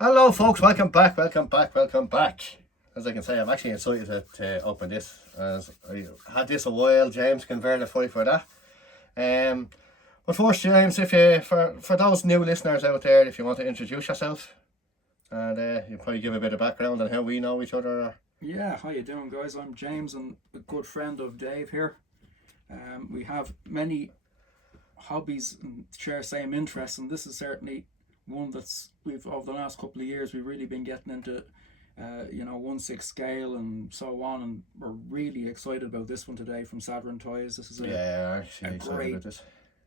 Hello folks, welcome back. As I can say, I'm actually excited to open this, as I had this a while. James can verify for that. Um, but first, James, if you for those new listeners out there, if you want to introduce yourself, and you probably give a bit of background on how we know each other. Yeah, how you doing, guys? I'm James and a good friend of Dave here. We have many hobbies and share same interests, and this is certainly one that's we've over the last couple of years we've really been getting into. 1/6 scale and so on, and we're really excited about this one today from Saturn Toys. This is Yeah, a actually excited great about this.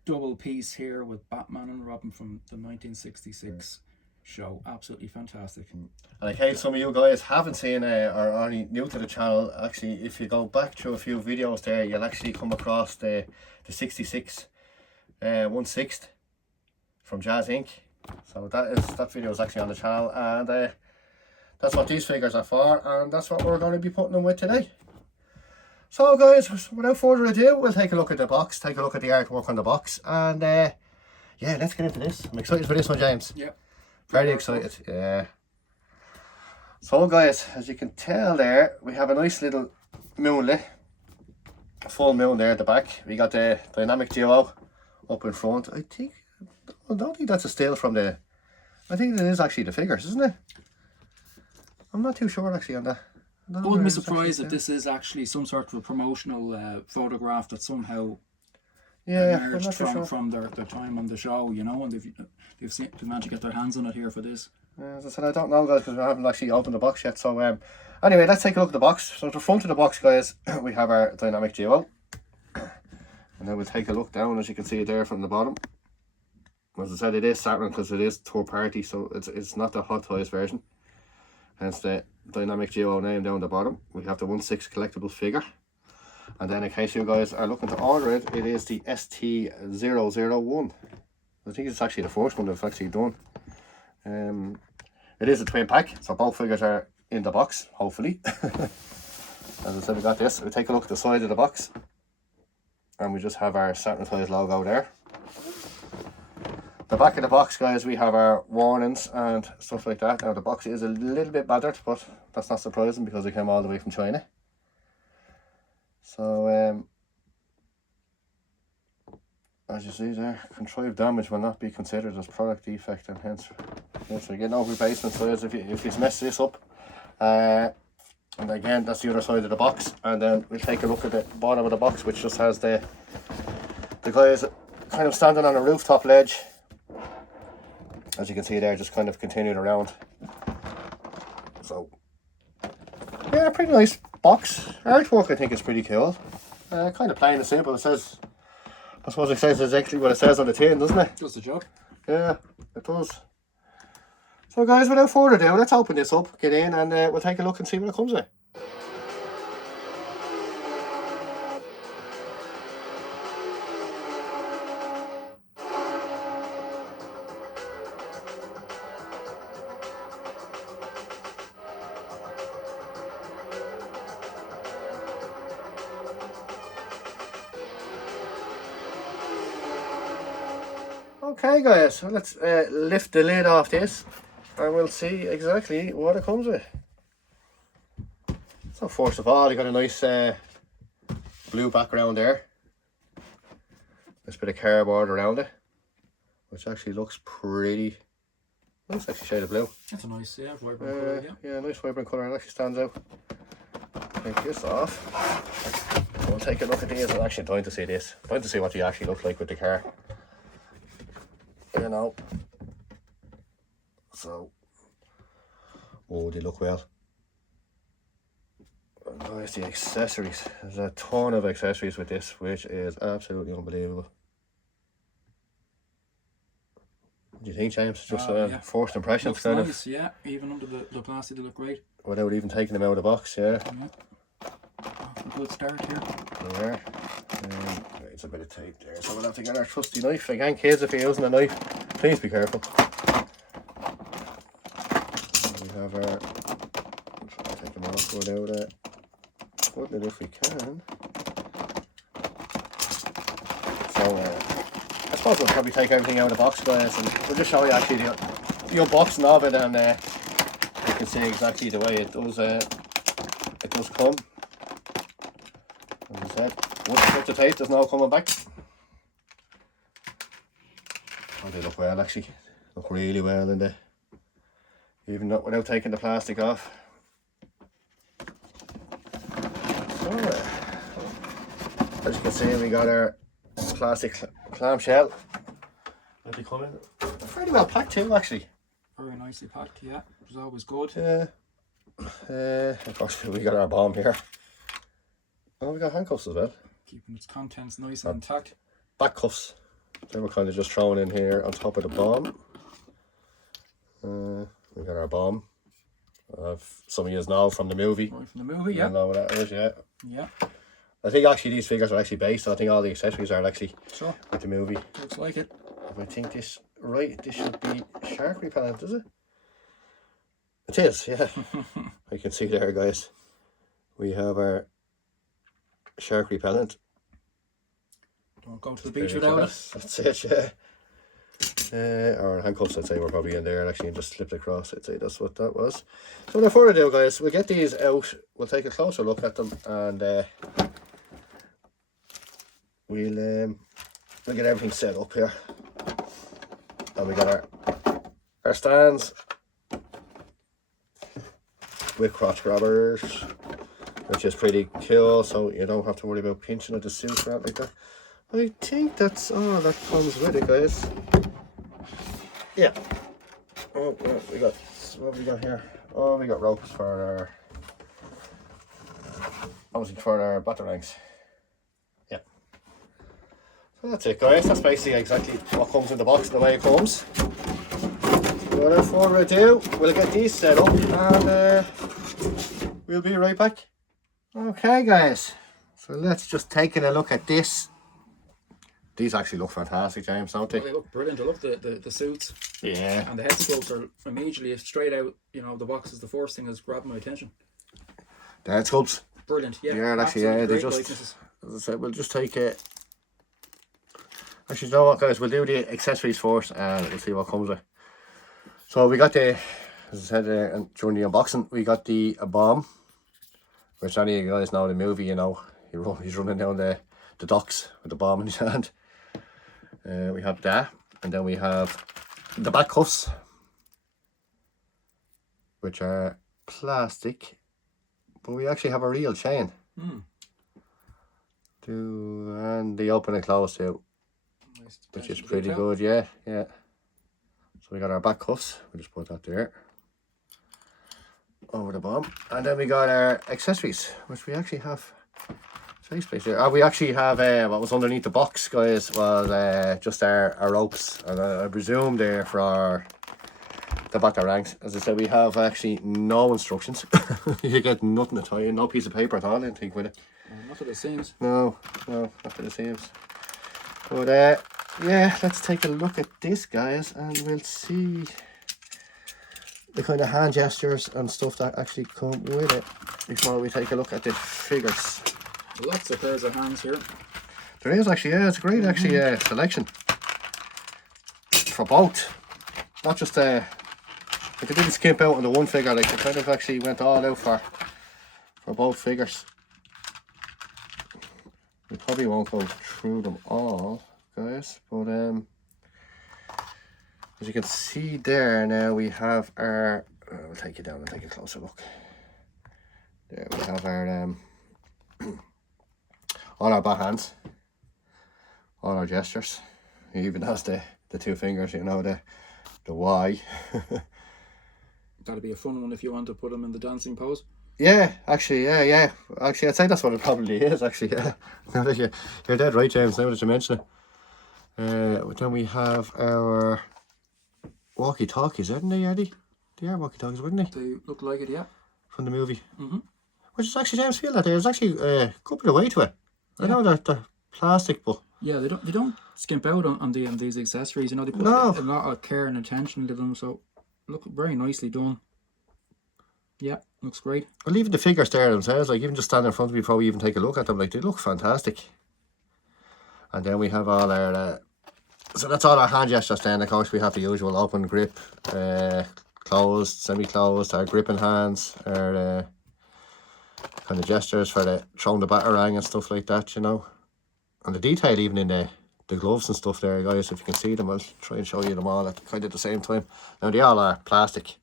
double piece here with Batman and Robin from the 1966 show. Absolutely fantastic. And in case some of you guys haven't seen or are only new to the channel, actually, if you go back through a few videos there, you'll actually come across the 66 1/6 from Jazzinc. So that video is actually on the channel, and that's what these figures are for, and that's what we're going to be putting them with today. So guys, without further ado, we'll take a look at the box, take a look at the artwork on the box, and yeah, let's get into this. I'm excited for this one, James. Yep. Very excited, yeah. So guys, as you can tell there, we have a nice little moonlit, full moon there at the back. We got the dynamic duo up in front. I don't think that's a still from the, I think it is actually the figures, isn't it? I'm not too sure actually on that. I wouldn't be surprised if this is actually some sort of a promotional photograph that somehow emerged from their time on the show, you know, and they've managed to get their hands on it here for this. As I said, I don't know, guys, because we haven't actually opened the box yet. So anyway, let's take a look at the box. So at the front of the box, guys, we have our dynamic duo, and then we'll take a look down, as you can see there from the bottom. As I said, it is Saturn because it is third party, so it's not the Hot Toys version. Hence the dynamic duo name down the bottom. We have the 1/6 collectible figure, and then in case you guys are looking to order it, it is the ST001. I think it's actually the first one they've actually done. It is a twin pack, so both figures are in the box, hopefully. As I said, we got this. We take a look at the side of the box, and we just have our Saturn Toys logo there. The back of the box, guys, we have our warnings and stuff like that. Now the box is a little bit battered, but that's not surprising because it came all the way from China. So as you see there, contrived damage will not be considered as product defect, and hence we get no replacement size if you mess this up. And again, that's the other side of the box, and then we'll take a look at the bottom of the box, which just has the guys kind of standing on a rooftop ledge. As you can see there, just kind of continued around. So yeah, pretty nice box. Artwork I think is pretty cool. Kind of plain and simple. It says, I suppose it says exactly what it says on the tin, doesn't it? Does the job. Yeah, it does. So guys, without further ado, let's open this up, get in, and we'll take a look and see what it comes with. Okay guys, so let's lift the lid off this and we'll see exactly what it comes with. So first of all, you got a nice blue background there. Nice bit of cardboard around it, which actually looks pretty nice, actually shade of blue. That's a nice, vibrant colour, yeah, nice vibrant colour, it actually stands out. Take this off. We'll take a look at these. I'm actually dying to see this. Dying to see what they actually look like with the car. You know, so they look well. And guys, the accessories, there's a ton of accessories with this, which is absolutely unbelievable. What do you think, James? Just first impressions, looks kind nice, yeah, even under the plastic they look great. Without even taking them out of the box, yeah. Good start here. Yeah. It's a bit of tape there, so we'll have to get our trusty knife. Again, kids, if you're using a knife, please be careful. We have our, I'll try to take them off without putting it if we can. So I suppose we'll probably take everything out of the box, guys, and we'll just show you actually the unboxing of it, and you can see exactly the way it does come. As I said, once you put the tape, there's no coming back. Oh, they look well, actually. Look really well in there. Even not without taking the plastic off. So, as you can see, we got our plastic clamshell. Will be coming. They're fairly well packed too, actually. Very nicely packed, yeah. Which is always good. Of course, we got our bomb here. Oh, we got handcuffs as well. Keeping its contents nice and intact. Back cuffs. They were kind of just thrown in here on top of the bomb. We got our bomb. Some of you know from the movie. Right, from the movie, yeah. You know what that is, yeah. Yeah. I think actually these figures are actually based. I think all the accessories are actually sure. with the movie. Looks like it. If I think this right, this should be shark repellent, is it? It is, yeah. You can see there, guys. We have our shark repellent. Don't go to the beach without it. That's it, yeah. Or handcuffs, I'd say, were probably in there actually and just slipped across. I'd say that's what that was. So without further ado, guys, we'll get these out. We'll take a closer look at them, and we'll get everything set up here. And we got our stands with crotch grabbers, which is pretty cool, so you don't have to worry about pinching at the suit or anything like that. I think that's all that comes with it, guys. Yeah. Oh, what have we got here? Oh, we got ropes for our, obviously for our batarangs. Yeah. So that's it, guys. That's basically exactly what comes in the box and the way it comes. So without further ado, we'll get these set up and we'll be right back. Okay, guys. So let's just take a look at this. These actually look fantastic, James, don't they? Well, they look brilliant. I love the suits. Yeah. And the head sculpts are immediately straight out, you know, the box is the first thing that's grabbing my attention. The head sculpts. Brilliant, yeah. Yeah, actually, yeah, they just, likenesses. as I said, we'll just take it. Actually, you know what, guys, we'll do the accessories first and we'll see what comes with. So we got the, as I said during the unboxing, we got the bomb, which any of you guys know the movie, you know, he's running down the docks with the bomb in his hand. We have that, and then we have the back cuffs, which are plastic, but we actually have a real chain. And the open and close too, Nice, which is pretty good, yeah. So we got our back cuffs, we'll just put that there over the bomb, and then we got our accessories, which we actually have space here. We actually have what was underneath the box, guys, was just our ropes, and I presume they're for the batarangs. As I said, we have actually no instructions. You get nothing to tie in, no piece of paper at all, I didn't think, with it. Not that it seems. No, not that it seems. But yeah, let's take a look at this, guys, and we'll see the kind of hand gestures and stuff that actually come with it before we take a look at the figures. Lots of pairs of hands here. There is actually, yeah, it's a great actually selection for both. Not just like they didn't skimp out on the one figure, like they kind of actually went all out for both figures. We probably won't go through them all, guys, but as you can see there now, we have our we'll take it down and take a closer look. There we have our all our bat hands, all our gestures. He even has the two fingers, you know, the Y. That'd be a fun one if you want to put them in the dancing pose. Yeah, actually, yeah. Actually, I'd say that's what it probably is, actually, yeah. Now that you're dead right, James, now that you mention it. Then we have our walkie-talkies, aren't they, Eddie? They are walkie-talkies, wouldn't they? They look like it, yeah. From the movie. Which is actually, James, feel that there's actually a good bit of weight to it. I know that they're plastic, but yeah, they don't skimp out on these accessories. You know, they put a lot of care and attention into them. So look very nicely done. Yeah, looks great. Well, even the figures there themselves, like even just standing in front of me before we even take a look at them, like they look fantastic. And then we have all our So that's all our hand gestures then. Of course we have the usual open grip, closed, semi-closed, our gripping hands, our kind of gestures for the throwing the batarang and stuff like that, you know. And the detail even in the gloves and stuff there, guys, if you can see them, I'll try and show you them all at kind of the same time. Now they all are plastic,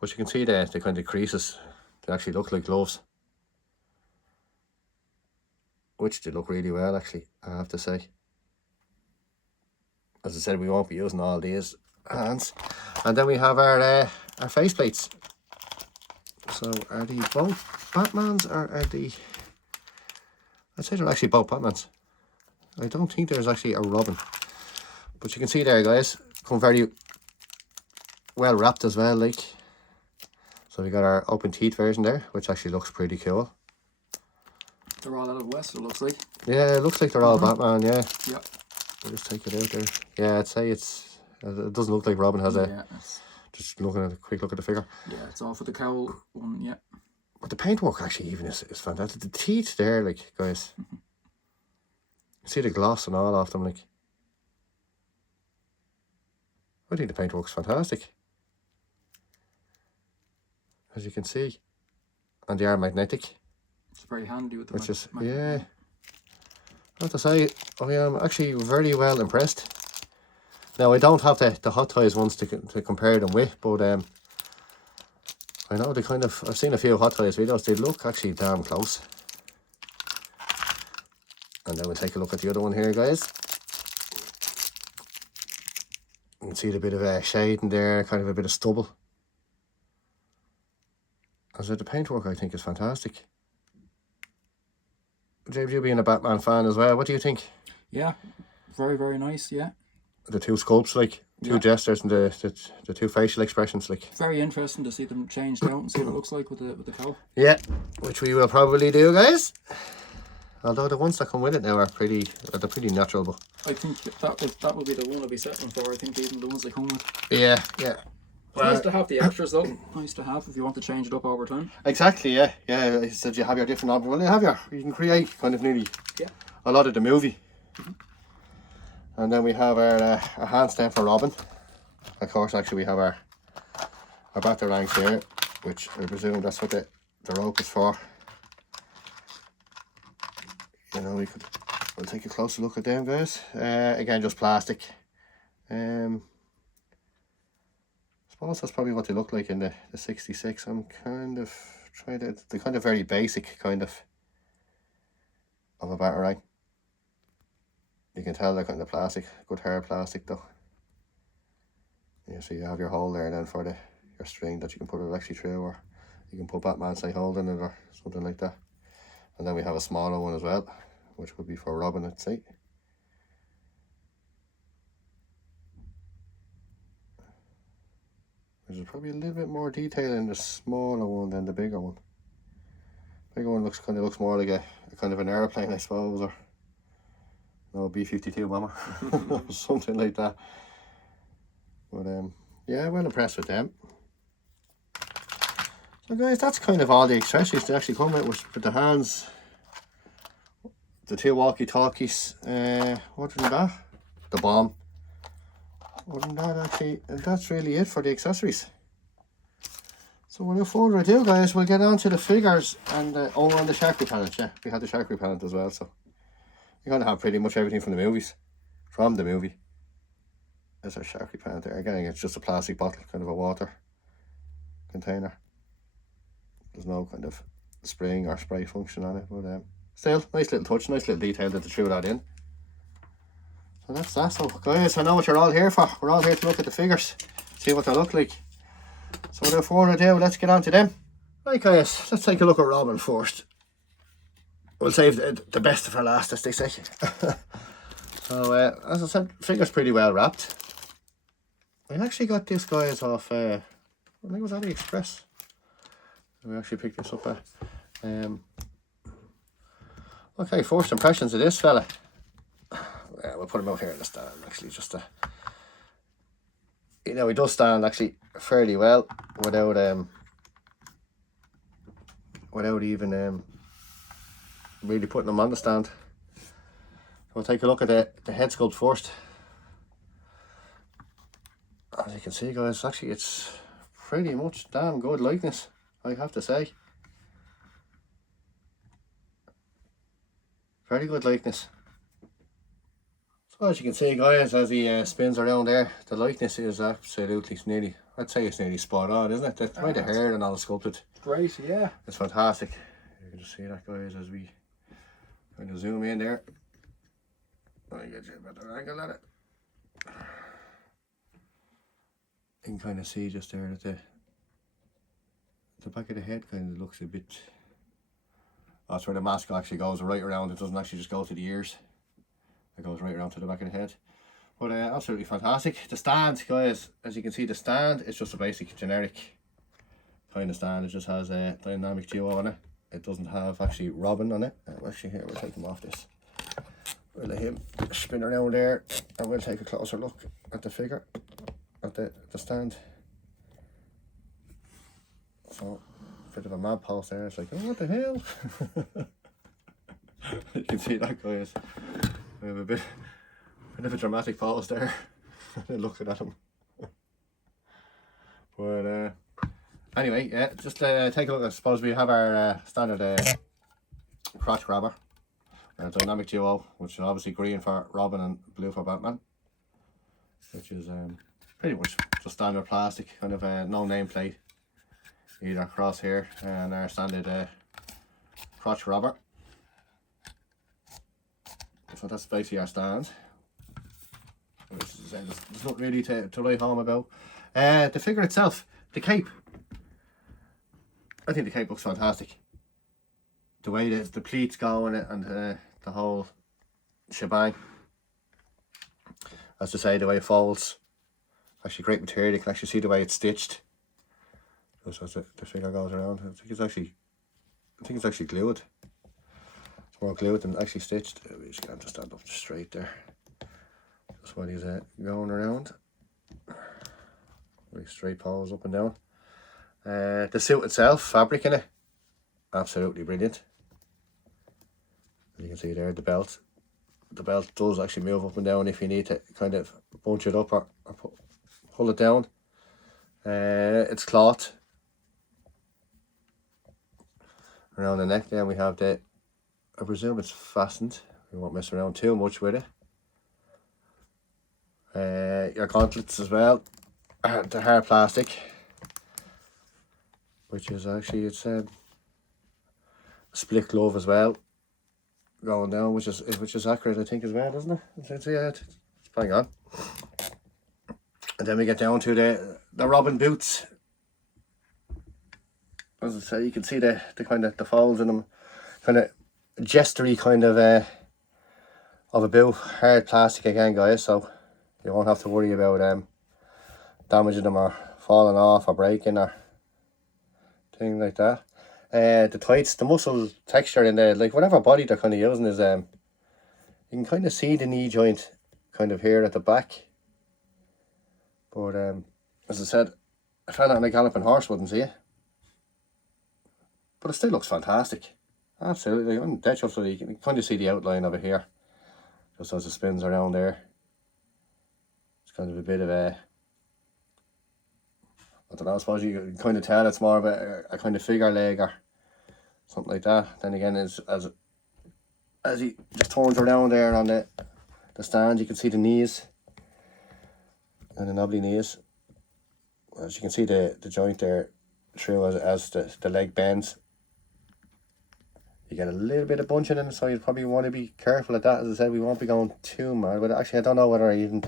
but you can see the kind of creases. They actually look like gloves, which they look really well actually, I have to say. As I said, we won't be using all these hands. And then we have our face plates. So are they both Batmans or are they... I'd say they're actually both Batmans. I don't think there's actually a Robin. But you can see there, guys, come very well wrapped as well, like. So we got our open teeth version there, which actually looks pretty cool. They're all out of West, it looks like. Yeah, it looks like they're all Batman, yeah. Yep. I'll just take it out there. Yeah, I'd say it doesn't look like Robin has a... Yeah, Just looking at a quick look at the figure. yeah, it's all for the cowl one, yeah. But the paintwork actually even is fantastic. The teeth there, like, guys. You see the gloss and all of them, like. I think the paintwork's fantastic. As you can see. And they are magnetic. It's very handy with the Which is, yeah. I have to say, I am actually very well impressed. Now, I don't have the Hot Toys ones to compare them with, but I know they kind of... I've seen a few Hot Toys videos. They look actually damn close. And then we'll take a look at the other one here, guys. You can see the bit of shade in there, kind of a bit of stubble. As the paintwork, I think, is fantastic. James, you being a Batman fan as well, what do you think? Yeah, very, very nice, yeah. The two sculpts, like, two gestures and the two facial expressions, like. Very interesting to see them changed out and see what it looks like with the cowl. Yeah, which we will probably do, guys. Although the ones that come with it now are they're pretty natural, but... I think that would be the one I'd be settling for. I think even the ones they come with. Yeah, yeah. Nice to have the extras though. Nice to have if you want to change it up over time. Exactly, yeah. Yeah, I said you have your different options. Well, you can create kind of nearly a lot of the movie. And then we have our handstand for Robin. Of course, actually we have our batarangs here, which I presume that's what the rope is for. You know, we'll take a closer look at them, guys. Again, just plastic. I suppose that's probably what they look like in the 66. I'm kind of trying to... They're kind of very basic, kind of a batarang. You can tell they're kind of plastic, good hard plastic though. Yeah, so you have your hole there then for your string that you can put it actually through, or you can put Batman say hold in it or something like that. And then we have a smaller one as well, which would be for Robin, I'd say. There's probably a little bit more detail in the smaller one than the bigger one. The bigger one looks more like a kind of an airplane, I suppose, or no, B-52 bomber, something like that. But yeah, well impressed with them. So guys, that's kind of all the accessories they actually come with the hands, the two walkie-talkies, other than that, the bomb. Other than that, actually, that's really it for the accessories. So without further ado, guys, we'll get on to the figures and on the shark repellent. Yeah, we had the shark repellent as well, so you're going to have pretty much everything from the movie. There's our shark repellent there. Again, it's just a plastic bottle, kind of a water container. There's no kind of spraying or spray function on it, but still, nice little touch, nice little detail that they threw that in. So that's that. So guys, I know what you're all here for. We're all here to look at the figures, see what they look like. So without further ado, let's get on to them. Right guys, let's take a look at Robin first. We'll save the best for last, as they say. So as I said, figure's pretty well wrapped. I actually got this guys off, I think it was AliExpress. We actually picked this up okay, first impressions of this fella. Yeah, we'll put him out here in the stand actually, just to, you know, he does stand actually fairly well without even really putting him on the stand. We'll take a look at the head sculpt first. as you can see, guys, actually it's pretty much damn good likeness, I have to say. Very good likeness. So as you can see, guys, as he spins around there, the likeness is absolutely nearly, I'd say it's nearly spot on, isn't it? The way the hair and all sculpted. Great, yeah. It's fantastic. You can just see that, guys, as we kind of zoom in there. Let me get you a better angle at it. You can kind of see just there that the back of the head kind of looks a bit. That's where the mask actually goes right around. It doesn't actually just go to the ears. It goes right around to the back of the head. But absolutely fantastic. The stand, guys, as you can see, the stand is just a basic generic kind of stand. It just has a dynamic duo on it. It doesn't have actually Robin on it. Actually, here, we'll take him off this. We'll let him spin around there and we'll take a closer look at the figure, at the stand. So, bit of a mad pose there. It's like, oh, what the hell? You can see that, guys. We have a bit of a dramatic pose there. Looking at him. But anyway, yeah, just take a look. I suppose we have our standard crotch grabber. Our dynamic duo, which is obviously green for Robin and blue for Batman. Which is pretty much just standard plastic, kind of no nameplate. Either cross here and our standard crotch grabber. So that's basically our stand. There's not really to write home about. The figure itself, the cape. I think the cape looks fantastic. The way the pleats go in it and the whole shebang. As to say, the way it folds. Actually great material. You can actually see the way it's stitched. Just as the figure goes around. I think it's actually glued. It's more glued than actually stitched. We just can't just stand up straight there. That's what he's going around. Very straight pose up and down. The suit itself, fabric in it, absolutely brilliant. You can see there the belt. The belt does actually move up and down if you need to kind of bunch it up or pull it down. It's cloth. Around the neck there we have I presume it's fastened. We won't mess around too much with it. Your gauntlets as well. The hard plastic, which is actually, it's a split glove as well, going down, which is accurate, I think, as well, isn't it? Yeah, it's bang on. And then we get down to the Robin boots. As I say, you can see the kind of the folds in them, kind of gestury kind of a boot, hard plastic again, guys. So you won't have to worry about damaging them or falling off or breaking or thing like that. The tights, the muscle texture in there, like whatever body they're kind of using is you can kind of see the knee joint kind of here at the back. But as I said, a fella on a galloping horse wouldn't see it. But it still looks fantastic. Absolutely. I'm dead sure so you can kind of see the outline of it here. Just as it spins around there. It's kind of a bit of a, I don't know, I suppose you can kind of tell it's more of a kind of figure leg or something like that. Then again, as he just turns around there on the stand, you can see the knees and the knobbly knees. As you can see the joint there through as the leg bends. You get a little bit of bunching in it, so you probably want to be careful at that. As I said, we won't be going too mad, but actually I don't know whether I even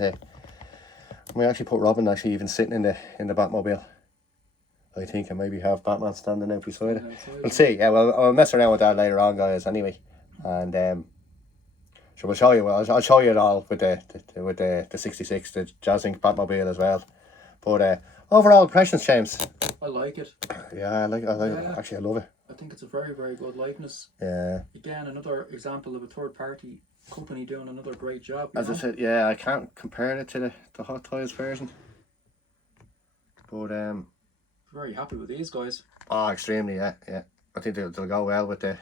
we actually put Robin actually even sitting in the Batmobile. I think I maybe have Batman standing out beside it. We'll see. Yeah, well, I'll mess around with that later on, guys. Anyway, and so we'll show you. Well, I'll show you it all with the 66, the Jazzinc Batmobile as well. But overall impressions, James. I like it. Yeah, I like it. Actually, I love it. I think it's a very, very good likeness. Yeah. Again, another example of a third-party company doing another great job. As I said, yeah, I can't compare it to the Hot Toys version. But very happy with these guys. Oh, extremely, yeah. I think they'll go well with the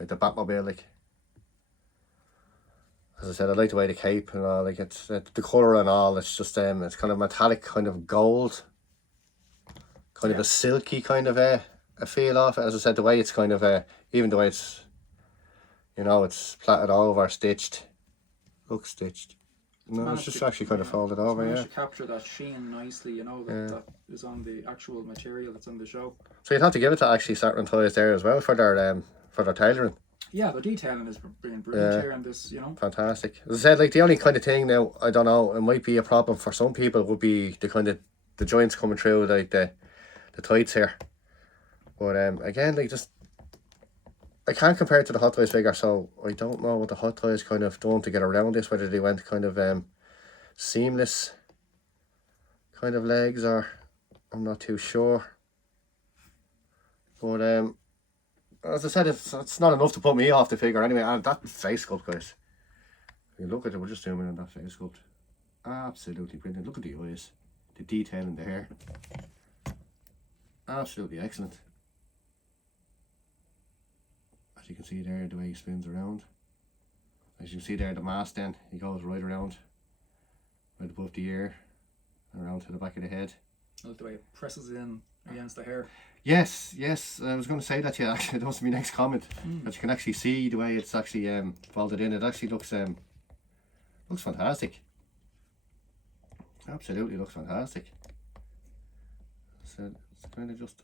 Batmobile, like. As I said, I like the way the cape and all, like it's the colour and all, it's just it's kind of metallic, kind of gold, kind of a silky kind of a feel off it. As I said, the way it's kind of even the way it's, you know, it's plaited over, stitched, looks stitched. No, it's just actually kind of folded over, yeah. To capture that sheen nicely, you know, that is on the actual material that's on the show. So you'd have to give it to actually Saturn toys there as well for their tailoring. Yeah, the detailing is brilliant here in this, you know. Fantastic. As I said, like the only kind of thing now, I don't know, it might be a problem for some people, would be the kind of the joints coming through, like the tights here. But again, like just, I can't compare it to the Hot Toys figure, so I don't know what the Hot Toys kind of done to get around this, whether they went kind of seamless kind of legs, or I'm not too sure. But as I said, it's not enough to put me off the figure anyway. And that face sculpt, guys, you look at it, we're just zooming in on that face sculpt, absolutely brilliant. Look at the eyes, the detail in the hair, absolutely excellent. As you can see there, the way he spins around, as you can see there, the mask, then he goes right around, right above the ear, and around to the back of the head. I like the way it presses in against the hair. Yes, I was going to say that to you, actually. That was my next comment. That you can actually see the way it's actually folded in. It actually looks fantastic. Absolutely looks fantastic. So it's kind of just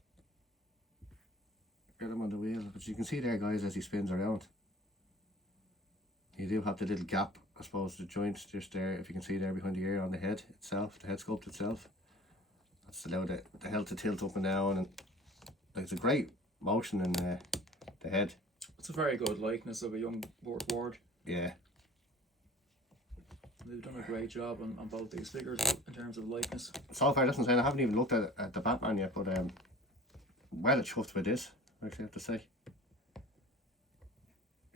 get him on the wheel. But you can see there, guys, as he spins around, you do have the little gap, I suppose, the joint just there, if you can see there behind the ear on the head itself, the head sculpt itself. That's allowed the head to tilt up and down, and like, it's a great motion in the head. It's a very good likeness of a young Ward. Yeah. They've done a great job on both these figures in terms of likeness. So far, that's insane. I haven't even looked at the Batman yet, but well chuffed with this, I actually have to say.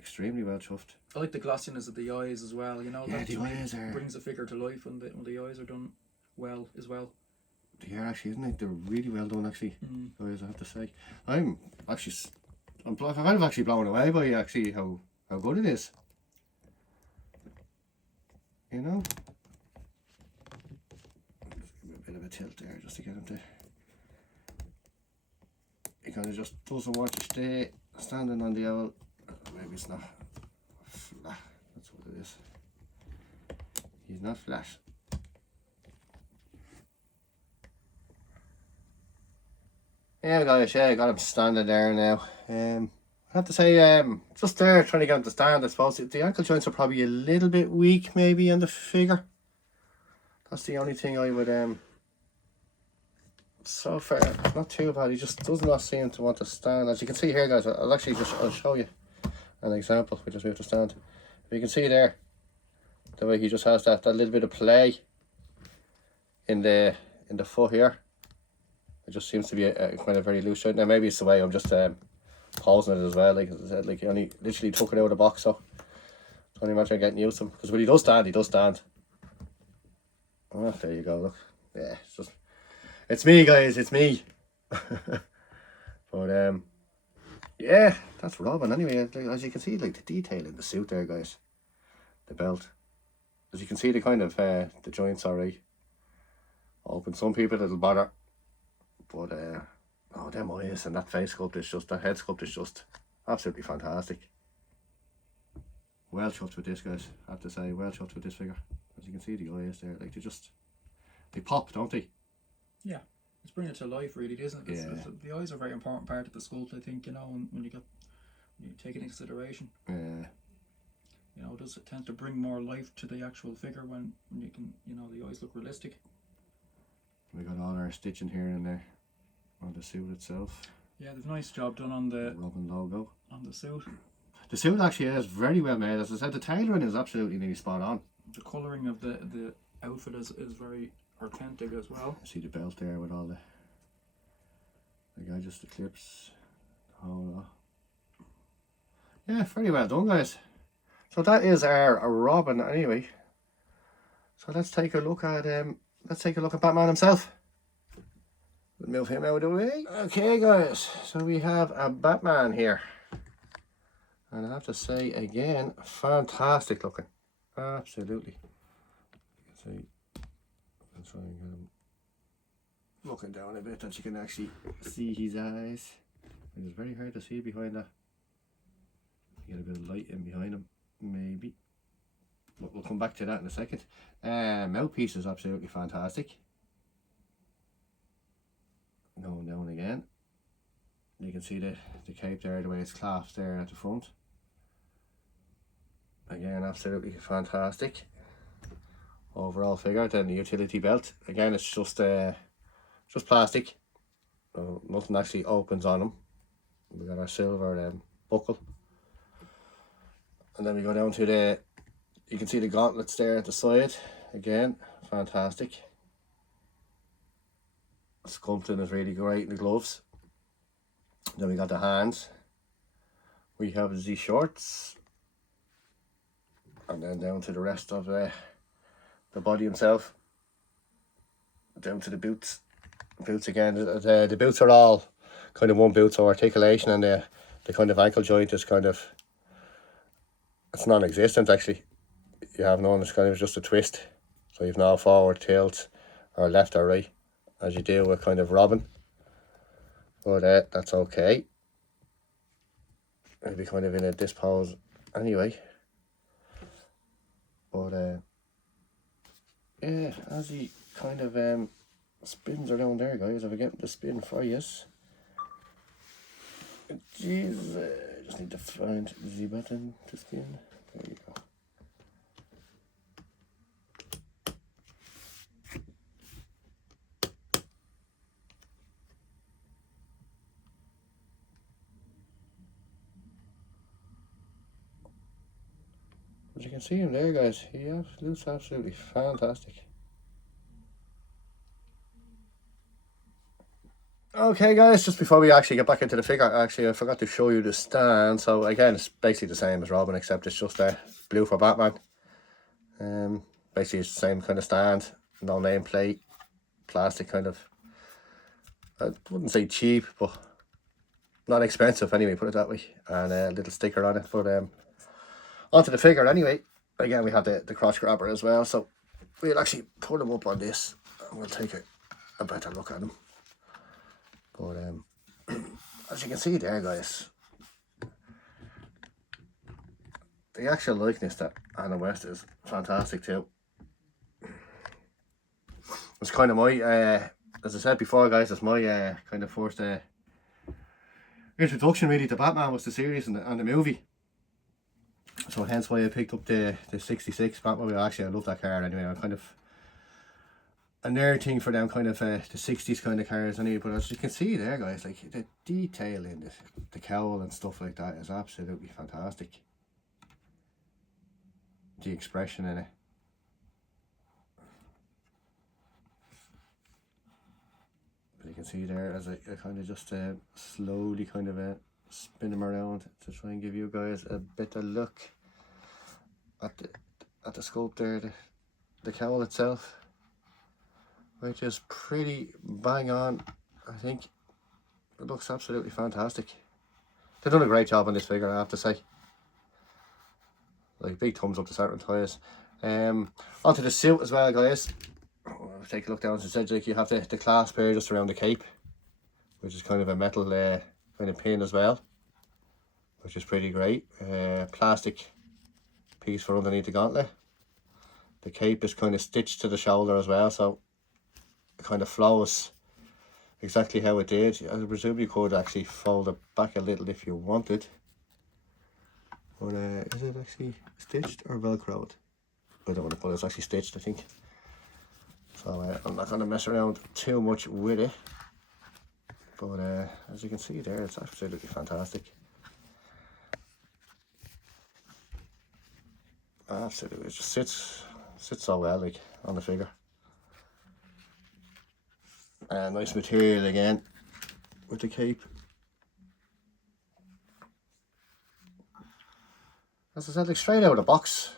Extremely well chuffed. I like the glossiness of the eyes as well, you know. Yeah, that the eyes are... brings the figure to life when the eyes are done well as well. They are actually, isn't it? They're really well done, actually, guys, I have to say. I'm kind of actually blown away by actually how good it is. You know? Just give a bit of a tilt there just to get him to... He kind of just doesn't want to stay standing on the owl. Maybe it's not flat, that's what it is. He's not flat. Yeah, guys, I got him standing there now. I have to say, just there trying to get him to stand, I suppose. The ankle joints are probably a little bit weak, maybe, on the figure. That's the only thing I would, so far, not too bad. He just does not seem to want to stand. As you can see here, guys, I'll show you an example. We just move to stand. If you can see there, the way he just has that little bit of play in the foot here. It just seems to be a kind of very loose joint. Now maybe it's the way I'm just pausing it as well. Like I said, like he only literally took it out of the box, so don't imagine getting used to him. Because when he does stand, he does stand. Oh, there you go. Look, yeah, it's me, guys. It's me. But yeah, that's Robin. Anyway, as you can see, like the detail in the suit there, guys. The belt. As you can see, the kind of the joints alright. Open. Some people it'll bother. But oh, them eyes and that face sculpt is just, that head sculpt is just absolutely fantastic. Well chuffed with this, guys, I have to say, well chuffed with this figure. As you can see, the eyes there, like they pop, don't they? Yeah, it's bringing it to life, really, isn't it? Yeah. The eyes are a very important part of the sculpt, I think, you know, when you take it into consideration. Yeah. You know, does it tend to bring more life to the actual figure when you can, you know, the eyes look realistic. We got all our stitching here and there on the suit itself. Yeah, there's a nice job done on the Robin logo on the suit. The suit actually is very well made. As I said, the tailoring is absolutely nearly spot on. The colouring of the outfit is very authentic as well. See the belt there with all the just the clips, the whole lot. Yeah, very well done, guys. So that is our Robin anyway. So let's take a look at Batman himself. We'll move him out of the way. Okay, guys, so we have a Batman here. And I have to say again, fantastic looking. Absolutely. You can see, I'll try and get him looking down a bit that you can actually see his eyes. And it's very hard to see behind that. Get a bit of light in behind him, maybe. But we'll come back to that in a second. Mouthpiece is absolutely fantastic. Going down again. You can see the cape there, the way it's clasped there at the front. Again, absolutely fantastic. Overall figure. Then the utility belt. Again, it's just plastic. Nothing actually opens on them. We got our silver buckle. And then we go down to you can see the gauntlets there at the side. Again, fantastic. Sculpting is really great in the gloves. Then we got the hands. We have the shorts. And then down to the rest of the body himself. Down to the boots. Boots again. The boots are all kind of one boot, so articulation and the kind of ankle joint is kind of, it's non-existent actually. You have none, it's kind of just a twist. So you've no forward tilt or left or right as you do with kind of Robin. But that's okay. It'll be kind of in this pose anyway. But yeah, as he kind of spins around there, guys, if I get the spin for you. Jeez, just need to find the button to spin. There you go. As you can see him there, guys, he looks absolutely fantastic. Okay, guys, just before we actually get back into the figure, I forgot to show you the stand. So again, it's basically the same as Robin, except it's just blue for Batman. Basically it's the same kind of stand, no nameplate, plastic kind of. I wouldn't say cheap, but not expensive anyway, put it that way. And a little sticker on it. But onto the figure anyway. Again, we have the crotch grabber as well, so we'll actually put him up on this and we'll take a better look at him. But as you can see there, guys, the actual likeness that Anna West is fantastic too. It's kind of my, as I said before, guys, it's my kind of first introduction really to Batman was the series and the movie. So hence why I picked up the 66 Batmobile. Actually, I love that car anyway. I'm kind of a nerd thing for them kind of the 60s kind of cars anyway. But as you can see there, guys, like the detail in the cowl and stuff like that is absolutely fantastic. The expression in it. But you can see there as I kind of just slowly kind of spin them around to try and give you guys a better look at the sculpt there, the cowl itself, which is pretty bang on. I think it looks absolutely fantastic. They've done a great job on this figure, I have to say. Like, big thumbs up to Saturn tires. Onto the suit as well, guys. Take a look down. As I said, like, you have the clasp here just around the cape, which is kind of a metal kind of pin as well, which is pretty great. Plastic piece for underneath the gauntlet. The cape is kind of stitched to the shoulder as well, so it kind of flows exactly how it did. I presume you could actually fold it back a little if you wanted. But is it actually stitched or velcroed? I don't want to put it, it's actually stitched, I think. So I'm not going to mess around too much with it. But as you can see there, it's absolutely fantastic. Absolutely, it just sits so well, like, on the figure. Nice material again with the cape. As I said, like, straight out of the box.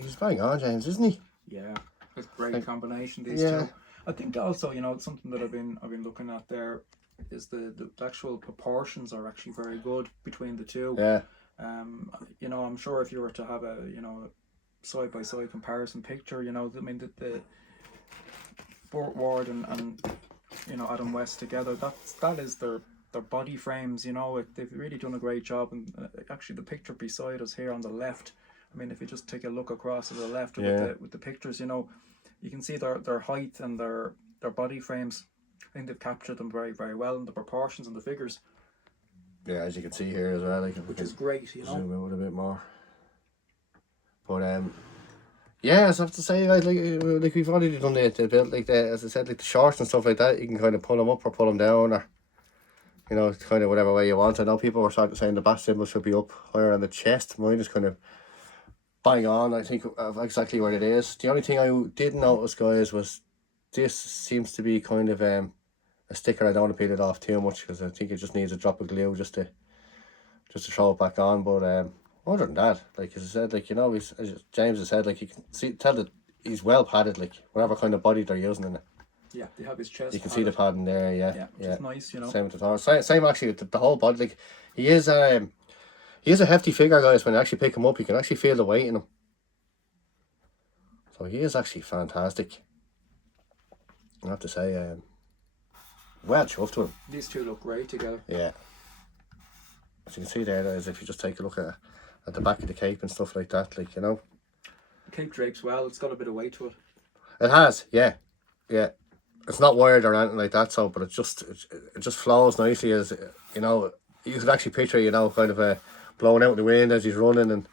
He's bang on, James, isn't he? Yeah, it's a great combination, these two. I think also, you know, something that I've been looking at there is the actual proportions are actually very good between the two. Yeah. You know, I'm sure if you were to have a, you know, side by side comparison picture, you know, I mean the Burt Ward and you know Adam West together, that is their body frames. You know, they've really done a great job. And actually, the picture beside us here on the left, I mean, if you just take a look across to the left with the pictures, you know, you can see their height and their body frames. I think they've captured them very, very well, and the proportions and the figures. Yeah, as you can see here as well, like, which is great, you know. Zoom out a bit more. But yeah, as I have to say, guys, like we've already done the build, like as I said, like the shorts and stuff like that. You can kind of pull them up or pull them down, or you know, kind of whatever way you want. I know people were starting to saying the bat symbol should be up higher on the chest. Mine is kind of bang on. I think of exactly where it is. The only thing I did notice, guys, was this seems to be kind of a sticker. I don't want to peel it off too much because I think it just needs a drop of glue just to throw it back on. But other than that, like as I said, like, you know, as James has said, like you can tell that he's well padded, like whatever kind of body they're using in it. Yeah, they have his chest. You can see the padding there. Yeah, which is nice, you know. Same with the torso. Same actually with the whole body. Like he is a hefty figure, guys. When you actually pick him up, you can actually feel the weight in him. So he is actually fantastic. I have to say, well chuffed to him. These two look great together. Yeah. As you can see there, guys, if you just take a look at the back of the cape and stuff like that, like, you know. The cape drapes well. It's got a bit of weight to it. It has, yeah. It's not wired or anything like that, so, but it just flows nicely, as you know. You could actually picture, you know, kind of blowing out in the wind as he's running and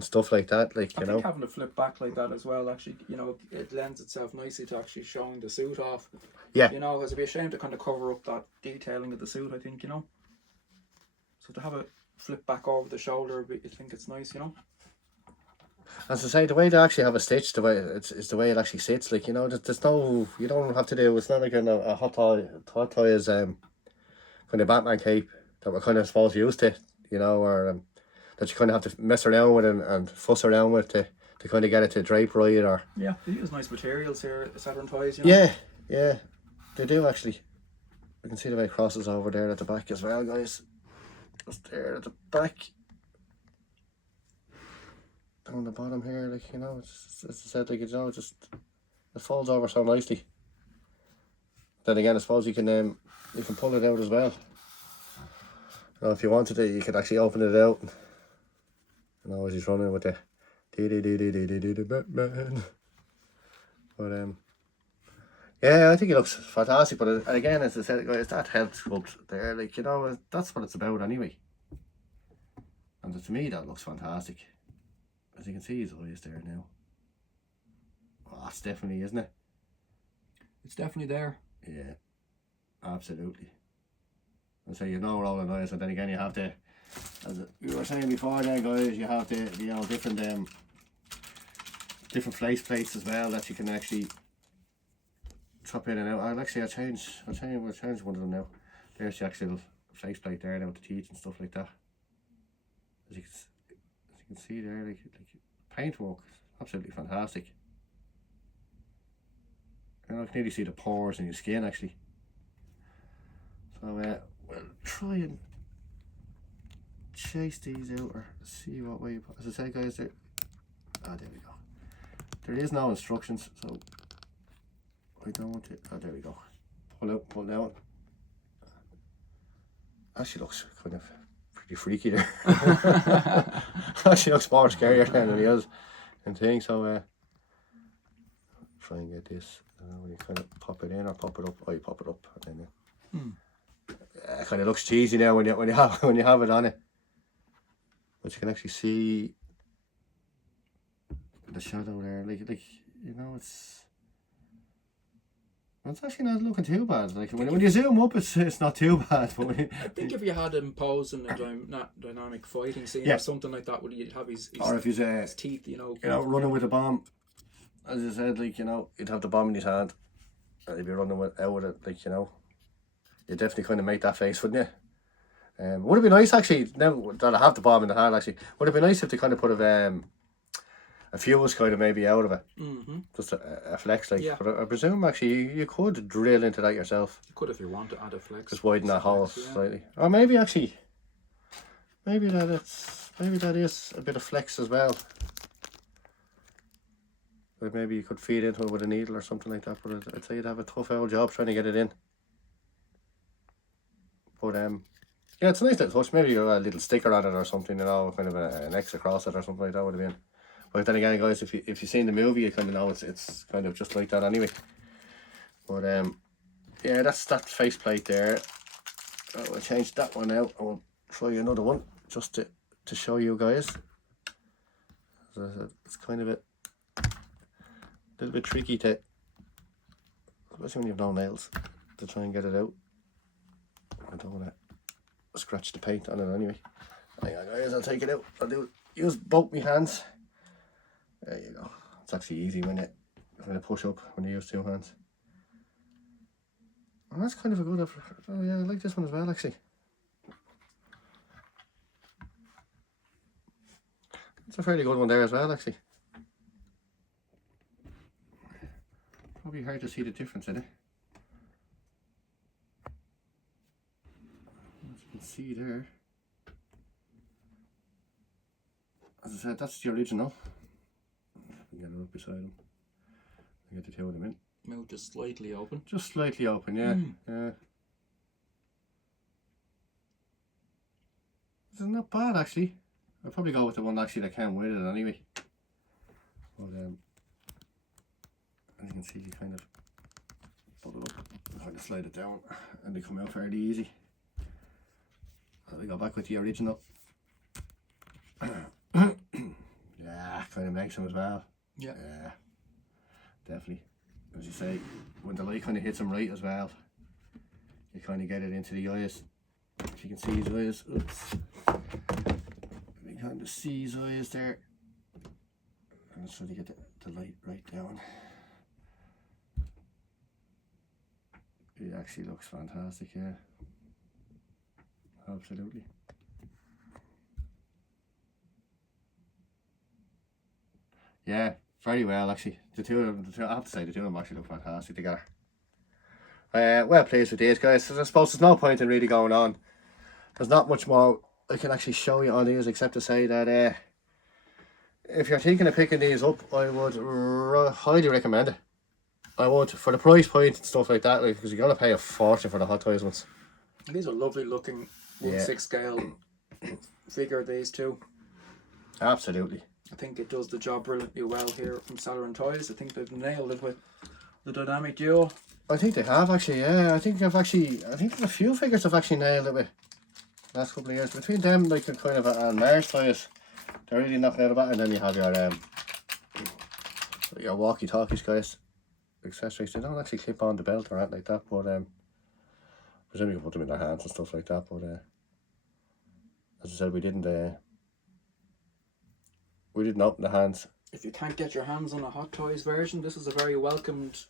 stuff like that, like, you know. I think having a flip back like that as well, actually, you know, it lends itself nicely to actually showing the suit off. Yeah. You know, it'd be a shame to kind of cover up that detailing of the suit, I think, you know. So to have a flip back over the shoulder, I think it's nice, you know. As I say, the way they actually have a stitch, the way it's the way it actually sits, like, you know, there's no, you don't have to do, it's not like a hot toy is kind of Batman cape that we're kind of supposed to used to, you know, or that you kind of have to mess around with and fuss around with to kind of get it to drape right, or... Yeah, they use nice materials here, Saturn toys, you know. Yeah, they do actually. You can see the way it crosses over there at the back as well, guys. Just there at the back. Down the bottom here, like, you know, it's as I said, like, you know, just it folds over so nicely. Then again, I suppose you can pull it out as well. You know, if you wanted it, you could actually open it out. You know, as he's running with the Batman. But yeah, I think it looks fantastic. But again, as I said, guys, that head sculpt there, like, you know, that's what it's about anyway. And to me, that looks fantastic. As you can see, his eyes there now. Oh, that's definitely, isn't it? It's definitely there. Yeah, absolutely. And so, you know, rolling eyes, and then again, you have the, as we were saying before there, guys, you have the, you know, different face plates as well that you can actually chop in and out. I'll change one of them now. There's the actual face plate there now with the teeth and stuff like that. As you can see there, like paintwork, absolutely fantastic. And I can nearly see the pores in your skin actually. So we'll try and chase these out or see what way. As I say, guys, there we go. There is no instructions, so I don't want it. Oh, there we go. Pull out, pull down. Actually looks kind of pretty freaky there. Actually looks more scarier than he is and things. So try and get this. When you kind of pop it in or pop it up. Oh, you pop it up and then it kind of looks cheesy now when you have it on it. But you can actually see the shadow there. Like you know, it's actually not looking too bad. Like when you zoom up, it's not too bad. But when I think if you had him pose in a dynamic fighting scene or something like that, would you have his or if he's his teeth, you know, running with a bomb, as I said, like, you know, you'd have the bomb in his hand, and he'd be running out with it, like, you know, you'd definitely kind of make that face, wouldn't you? Would it be nice actually now that I have the bomb in the hand? Actually, would it be nice if they kind of put a fuse kind of maybe out of it, just a flex, like. Yeah. But I presume actually you could drill into that yourself. You could if you want to add a flex. Just widen that hole slightly, or maybe actually, maybe that it's. Maybe that is a bit of flex as well. Like maybe you could feed into it with a needle or something like that, but I'd say you'd have a tough old job trying to get it in. But yeah, it's a nice little touch. Maybe a little sticker on it or something, you know, kind of an X across it or something like that would have been. But then again, guys, if you've seen the movie, you kind of know it's kind of just like that anyway. But yeah, that's that faceplate there. I'll change that one out. I'll show you another one just to show you guys. So it's kind of a little bit tricky to, especially when you have no nails, to try and get it out. I don't want to scratch the paint on it anyway. Hang on guys, I'll take it out. Use both my hands. There you go. It's actually easy when you push up when you use two hands. And that's kind of a good, oh yeah, I like this one as well actually. It's a fairly good one there as well actually. Probably hard to see the difference in it. As you can see there, as I said, that's the original. Get it up beside him. Get the two of them in. Mouth just slightly open. Just slightly open, yeah. Yeah. This is not bad actually. I'll probably go with the one actually that came with it anyway. But as you can see, you kind of put it up, kind of slide it down, and they come out fairly easy. I'll go back with the original. Yeah, kind of makes them as well. Yeah. Yeah, definitely. As you say, when the light kind of hits him right as well, you kind of get it into the eyes. If you can see his eyes, oops. You can kind of see his eyes there. And let's try to get the light right down. It actually looks fantastic, yeah. Absolutely. Yeah, very well actually. The two of them, I have to say, the two of them actually look fantastic together. Well pleased with these guys. I suppose there's no point in really going on. There's not much more I can actually show you on these except to say that if you're thinking of picking these up, I would highly recommend it. I would, for the price point and stuff like that, like, because you're going to pay a fortune for the Hot Toys ones. These are lovely looking 1/6 scale figure, these two. Absolutely. I think it does the job brilliantly well here from Saturn Toys. I think they've nailed it with the dynamic duo. I think they have actually, yeah. I think there's a few figures have actually nailed it with the last couple of years. Between them, like a kind of and Mars Toys, they're really knocking out of it. And then you have your walkie-talkies, guys. Accessories. They don't actually clip on the belt or anything like that, but presumably you can put them in their hands and stuff like that. But as I said, we didn't open the hands. If you can't get your hands on a Hot Toys version, this is a very welcomed.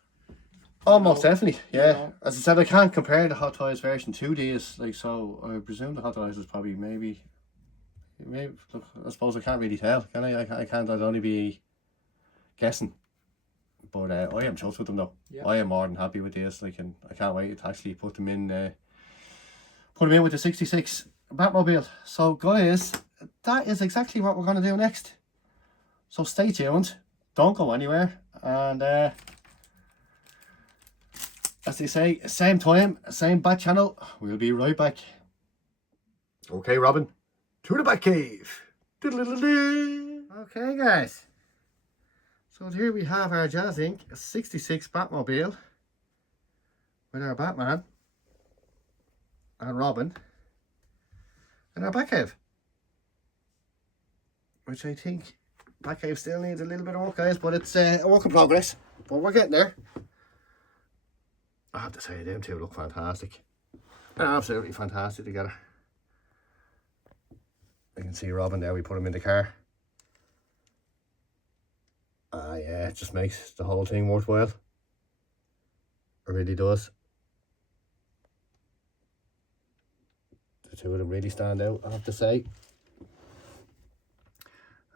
Almost definitely, yeah. As I said, I can't compare the Hot Toys version to these, like, so I presume the Hot Toys is probably maybe. Look, I suppose I can't really tell, can I? I can't. I'd only be guessing. But I am chuffed with them though. Yeah. I am more than happy with this. Like, and I can't wait to actually put them in with the 66 Batmobile. So guys, that is exactly what we're going to do next. So stay tuned. Don't go anywhere. And as they say, same time, same Bat channel. We'll be right back. Okay, Robin, to the Bat Cave. Okay, guys. So here we have our Jazzinc 66 Batmobile with our Batman and Robin and our Batcave, which I think Batcave still needs a little bit of work, guys, but it's a work in progress, but we're getting there. I have to say, them two look fantastic. Absolutely fantastic together. You can see Robin there, we put him in the car. Yeah, it just makes the whole thing worthwhile. It really does. The two of them really stand out, I have to say.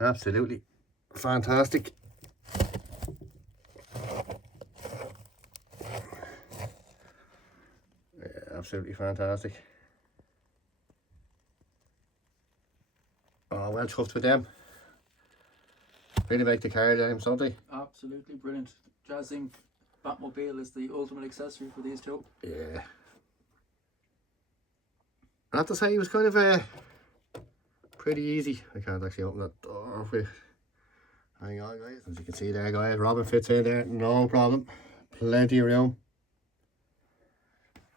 Absolutely fantastic. Yeah, absolutely fantastic. Oh, well chuffed with them. Really make the car, James, don't they? Absolutely brilliant. Jazzinc Batmobile is the ultimate accessory for these two. Yeah. I have to say, it was kind of pretty easy. I can't actually open that door with. Hang on, guys. As you can see there, guys, Robin fits in there, no problem. Plenty of room.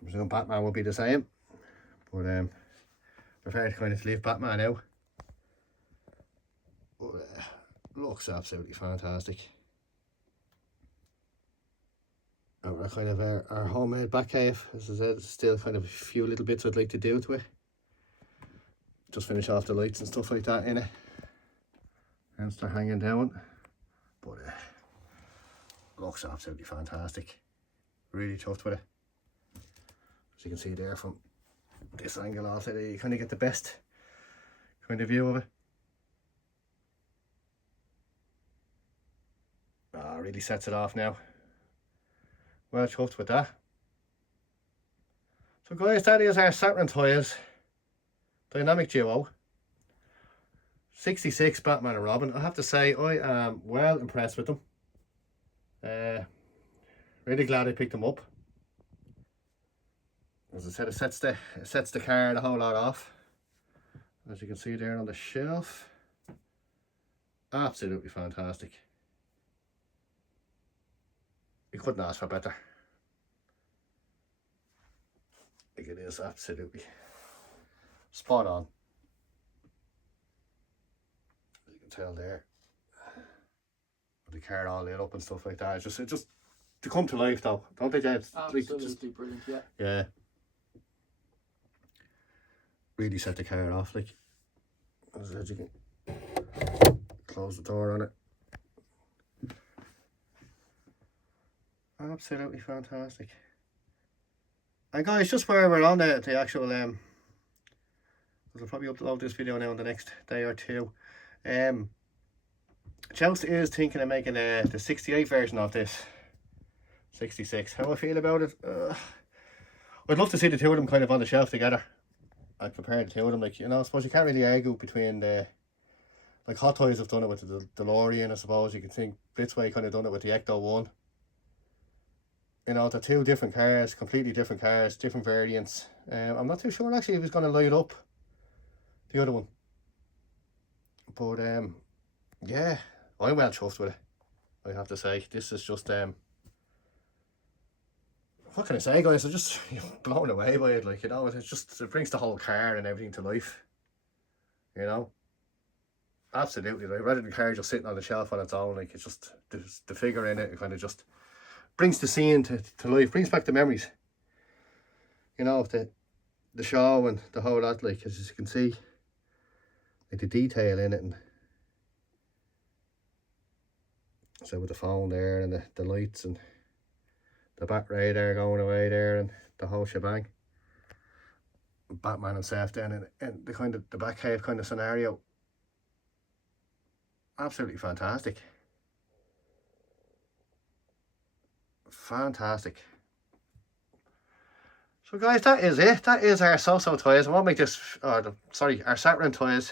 I'm assuming Batman will be the same, but prefer to kind of leave Batman out. But looks absolutely fantastic. And we're kind of our homemade back cave. As I said, still kind of a few little bits I'd like to do to it. Just finish off the lights and stuff like that in it. And start hanging down. But looks absolutely fantastic. Really chuffed with it. As you can see there from this angle also, there you kind of get the best kind of view of it. Really sets it off now. Well chuffed with that. So guys, that is our Saturn Toys Dynamic Duo 66 Batman and Robin. I have to say, I am well impressed with them. Really glad I picked them up. As I said, it sets the car a whole lot off. As you can see there on the shelf. Absolutely fantastic. You couldn't ask for better. Like, it is absolutely spot on. As you can tell there, with the car all lit up and stuff like that. It just to come to life though, don't they, James? Absolutely brilliant, yeah. Yeah. Really set the car off, like. As you can close the door on it. Absolutely fantastic. And guys, just while we're on the actual I'll probably upload this video now in the next day or two. Chelsea is thinking of making the 68 version of this 66. How I feel about it? I'd love to see the two of them kind of on the shelf together and compare the two of them. Like, you know, I suppose you can't really argue between the, like, Hot Toys have done it with the DeLorean. I suppose you can think Blitzway kind of done it with the Ecto 1. You know, they're two different cars, completely different cars, different variants. I'm not too sure actually if he's going to light up the other one. But yeah, I'm well chuffed with it, I have to say. This is just what can I say, guys? I'm just blown away by it. Like, you know, it brings the whole car and everything to life. You know, absolutely. Like, rather than the car just sitting on the shelf on its own, like, it's just the figure in it. It kind of just brings the scene to life, brings back the memories, you know, of the show and the whole lot. Like, as you can see, like, the detail in it, and so with the phone there and the lights and the bat radar going away there and the whole shebang. Batman himself then and the kind of the Batcave kind of scenario. Absolutely fantastic. Fantastic. So guys, that is it. That is our So-So Toys. I won't make this, our Saturn Toys.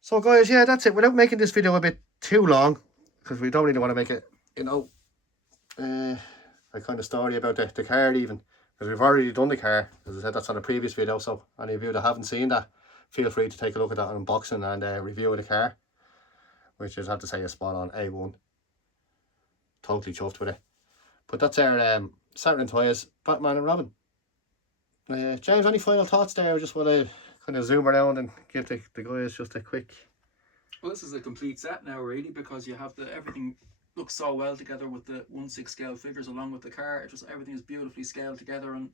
So guys, yeah, that's it. Without making this video a bit too long, because we don't really want to make it, you know, a kind of story about the car even, because we've already done the car. As I said, that's on a previous video, so any of you that haven't seen that, feel free to take a look at that unboxing and review of the car, which is, I have to say, is spot on, A1. Totally chuffed with it. But that's our Saturn Toys Batman and Robin. James, any final thoughts there? I just want to kind of zoom around and give the guys just a quick. Well, this is a complete set now, really, because you have everything looks so well together with the 1/6 scale figures along with the car. It just, everything is beautifully scaled together, and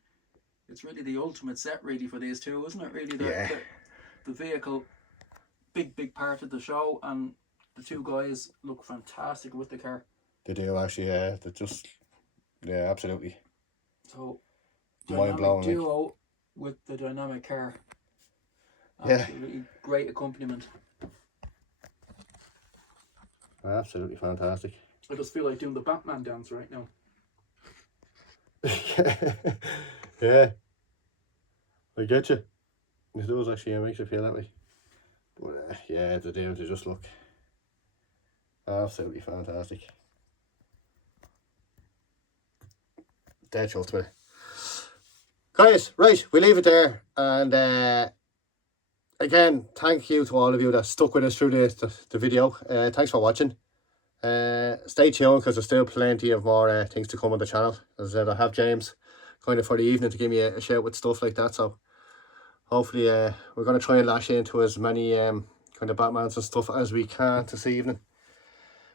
it's really the ultimate set, really, for these two, isn't it? Really, the vehicle, big part of the show, and the two guys look fantastic with the car. They do actually, yeah. They're just, yeah, absolutely. So, Mind blowing. Duo with the dynamic car. Absolutely great accompaniment. Absolutely fantastic. I just feel like doing the Batman dance right now. Yeah. I get you. It does actually, it makes you feel that way. But yeah, the Downs just look absolutely fantastic. Dead chuffed with it. Guys, right, we leave it there. And again, thank you to all of you that stuck with us through the video. Thanks for watching. Stay tuned because there's still plenty of more things to come on the channel. As I said, I have James kind of for the evening to give me a shout with stuff like that. So hopefully we're going to try and lash into as many kind of Batmans and stuff as we can this evening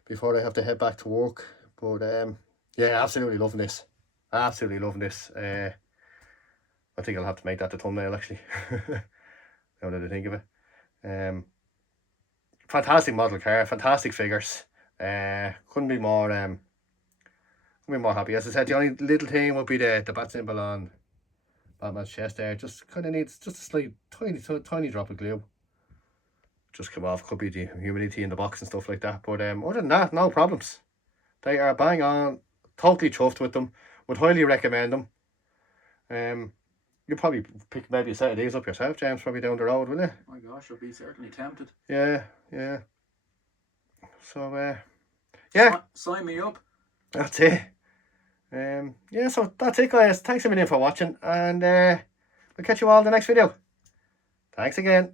before I have to head back to work. But yeah, absolutely loving this. Absolutely loving this. I think I'll have to make that the thumbnail actually. Now that I think of it. Fantastic model car, fantastic figures. Couldn't be more happy. As I said, the only little thing would be the bat symbol on Batman's chest there. Just kind of needs just a slight tiny drop of glue. Just come off. Could be the humidity in the box and stuff like that. But other than that, no problems. They are bang on. Totally chuffed with them. Would highly recommend them. You'll probably pick maybe a set of these up yourself, James, probably down the road, will you? Oh my gosh, I'll be certainly tempted. Yeah. So yeah. Sign me up. That's it. Yeah, so that's it, guys. Thanks a million for watching, and we'll catch you all in the next video. Thanks again.